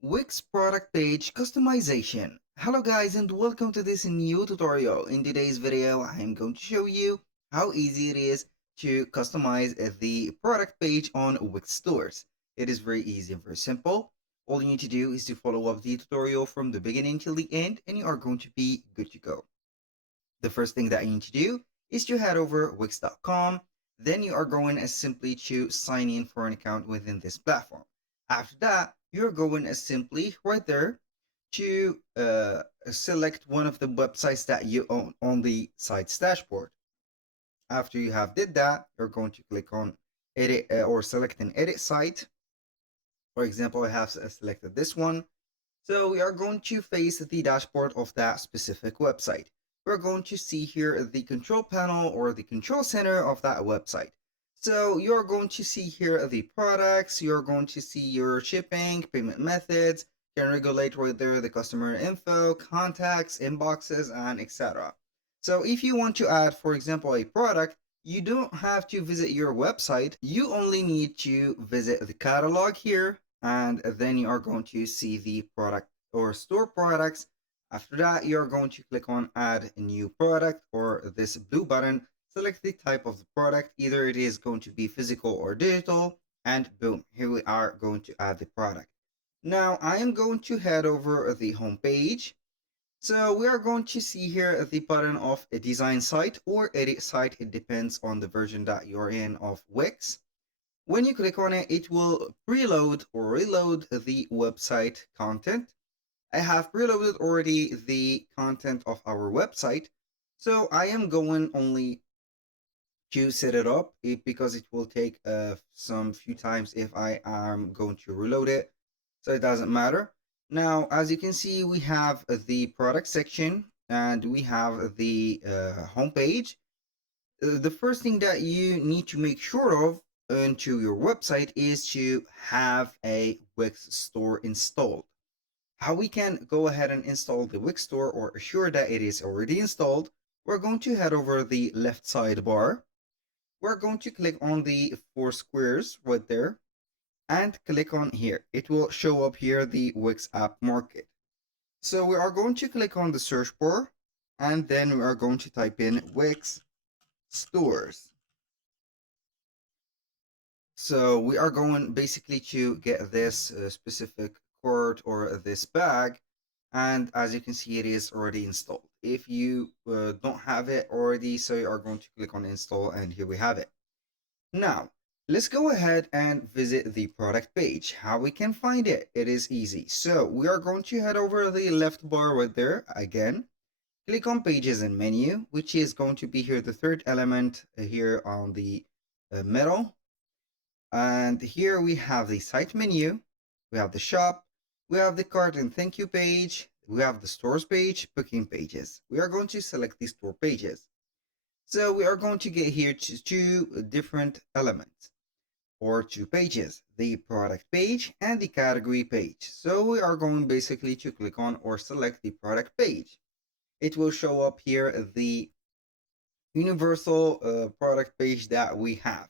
Wix product page customization. Hello guys and welcome to this new tutorial. In today's video, I am going to show you how easy it is to customize the product page on Wix stores. It is very easy and very simple. All you need to do is to follow up the tutorial from the beginning till the end and you are going to be good to go. The first thing that you need to do is to head over wix.com. Then you are going as simply to sign in for an account within this platform. After that, you're going as simply right there to select one of the websites that you own on the site's dashboard. After you have did that, you're going to click on edit or select an edit site. For example, I have selected this one. So we are going to face the dashboard of that specific website. We're going to see here the control panel or the control center of that website. So you're going to see here the products, you're going to see your shipping, payment methods, you can regulate right there the customer info, contacts, inboxes, and etc. So if you want to add, for example, a product, you don't have to visit your website. You only need to visit the catalog here, and then you are going to see the product or store products. After that, you're going to click on add a new product or this blue button. Select the type of the product. Either it is going to be physical or digital, and boom, here we are going to add the product. Now I am going to head over the home page. So we are going to see here the button of a design site or edit site. It depends on the version that you're in of Wix. When you click on it, it will preload or reload the website content. I have preloaded already the content of our website. So I am going only to set it up because it will take some few times if I am going to reload it. So it doesn't matter. Now, as you can see, we have the product section and we have the home page. The first thing that you need to make sure of into your website is to have a Wix store installed. How we can go ahead and install the Wix store or assure that it is already installed, we're going to head over the left sidebar. We're going to click on the four squares right there and click on here. It will show up here the Wix App Market. So we are going to click on the search bar and then we are going to type in Wix stores. So we are going basically to get this specific card or this bag, and as you can see, it is already installed. If you don't have it already, so you are going to click on install and here we have it. Now, let's go ahead and visit the product page. How we can find it? It is easy. So we are going to head over the left bar right there again. Click on pages and menu, which is going to be here the third element here on the middle. And here we have the site menu, we have the shop, we have the cart and thank you page, we have the stores page, booking pages. We are going to select the store pages. So we are going to get here to two different elements or two pages, the product page and the category page. So we are going basically to click on or select the product page. It will show up here the universal product page that we have.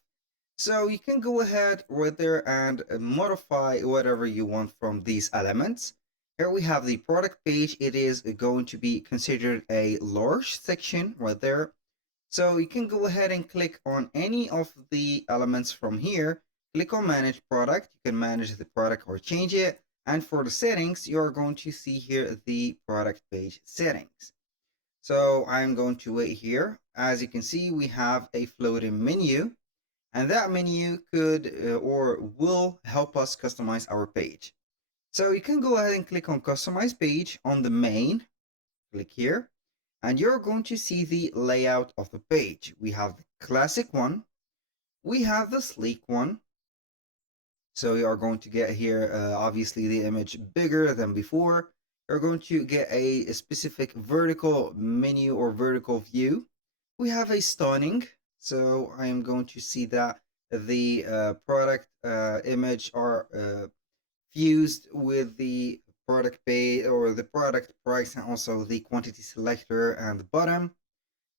So you can go ahead right there and modify whatever you want from these elements. Here we have the product page. It is going to be considered a large section right there. So you can go ahead and click on any of the elements from here. Click on manage product. You can manage the product or change it. And for the settings, you are going to see here the product page settings. So I'm going to wait here. As you can see, we have a floating menu. And that menu could or will help us customize our page. So you can go ahead and click on customize page on the main, click here, and you're going to see the layout of the page. We have the classic one, we have the sleek one. So you are going to get here, obviously the image bigger than before. You're going to get a specific vertical menu or vertical view. We have a stunning. So I am going to see that the product image are fused with the product page or the product price and also the quantity selector and the bottom.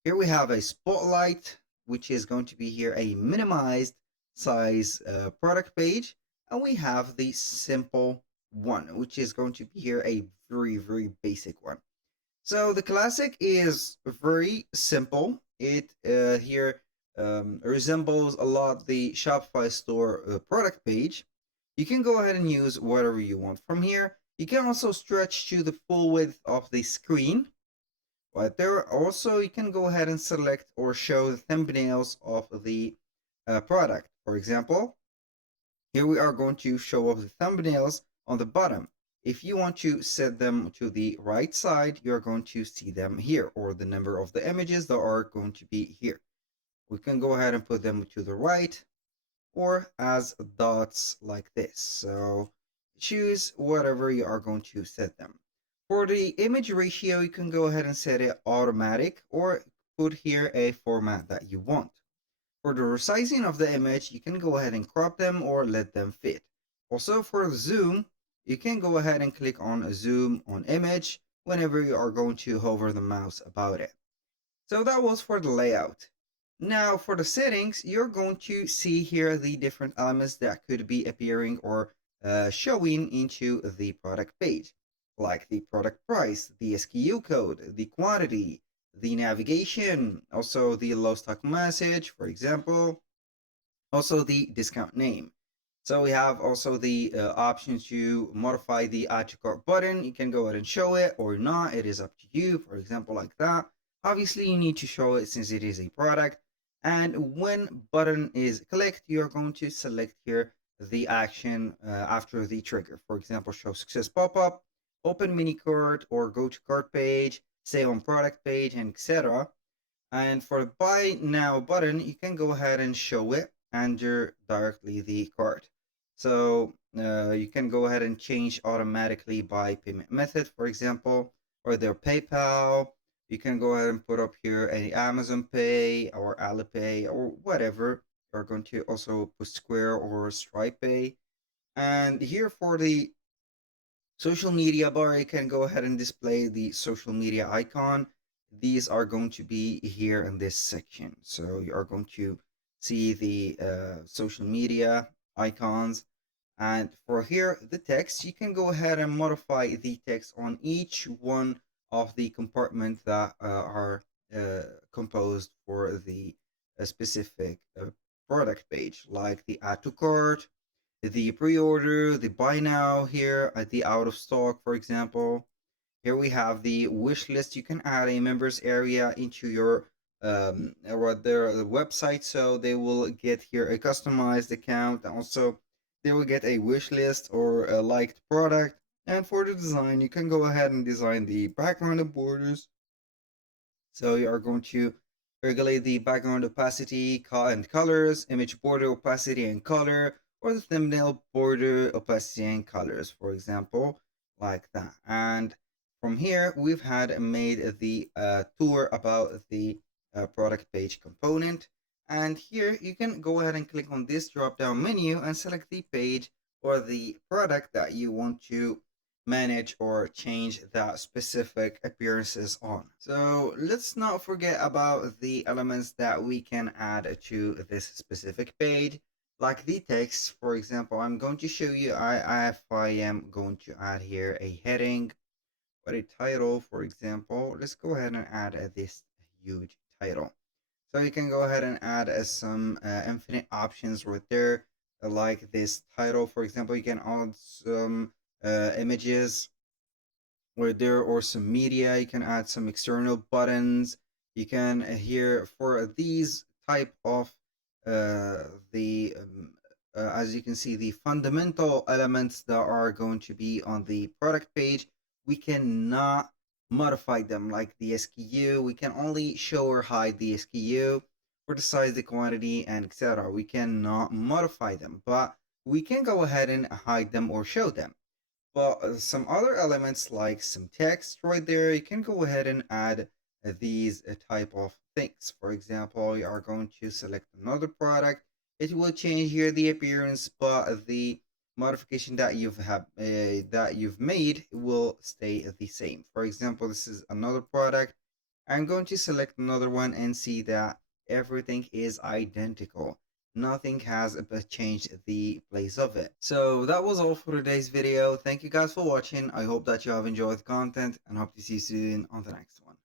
Here we have a spotlight, which is going to be here a minimized size product page. And we have the simple one, which is going to be here a very basic one. So the classic is very simple. It here resembles a lot the Shopify store product page. You can go ahead and use whatever you want from here. You can also stretch to the full width of the screen. But there also you can go ahead and select or show the thumbnails of the product. For example, here we are going to show off the thumbnails on the bottom. If you want to set them to the right side, you're going to see them here, or the number of the images that are going to be here. We can go ahead and put them to the right or as dots like this. So choose whatever you are going to set them. For the image ratio, you can go ahead and set it automatic or put here a format that you want. For the resizing of the image, you can go ahead and crop them or let them fit. Also for zoom, you can go ahead and click on zoom on image whenever you are going to hover the mouse about it. So that was for the layout. Now for the settings, you're going to see here the different elements that could be appearing or showing into the product page, like the product price, the SKU code, the quantity, the navigation, also the low stock message, for example, also the discount name. So we have also the option to modify the add to cart button. You can go ahead and show it or not. It is up to you. For example, like that. Obviously, you need to show it since it is a product. And when button is clicked, you're going to select here the action after the trigger. For example, show success pop-up, open mini cart or go to cart page, save on product page, and etc. And for the buy now button, you can go ahead and show it under directly the cart. So you can go ahead and change automatically by payment method, for example, or their PayPal. You can go ahead and put up here any Amazon Pay or Alipay or whatever. You're going to also put Square or Stripe Pay. And here for the social media bar, you can go ahead and display the social media icon. These are going to be here in this section. So you are going to see the social media icons. And for here, the text, you can go ahead and modify the text on each one of the compartments that are composed for the specific product page, like the add to cart, the pre-order, the buy now here at the out of stock, for example. Here we have the wish list. You can add a members area into your or their website, so they will get here a customized account. Also, they will get a wish list or a liked product. And for the design, you can go ahead and design the background and borders. So you are going to regulate the background opacity and colors, image border opacity and color, or the thumbnail border opacity and colors, for example, like that. And from here, we've had made the tour about the product page component. And here you can go ahead and click on this drop down menu and select the page or the product that you want to manage or change that specific appearances on. So let's not forget about the elements that we can add to this specific page, like the text. For example, I'm going to show you if I am going to add here a heading or a title, for example. Let's go ahead and add this huge title. So you can go ahead and add some infinite options right there, like this title. For example, you can add some images where there or some media. You can add some external buttons. You can here for these type of the as you can see, the fundamental elements that are going to be on the product page, we cannot modify them, like the SKU. We can only show or hide the SKU for the size, the quantity, and etc. We cannot modify them, but we can go ahead and hide them or show them. But some other elements like some text right there, you can go ahead and add these type of things. For example, you are going to select another product. It will change here the appearance, but the modification that you've made will stay the same. For example, this is another product. I'm going to select another one and see that everything is identical. nothing has changed the place of it. So that was all for today's video. Thank you guys for watching. I hope that you have enjoyed the content and hope to see you soon on the next one.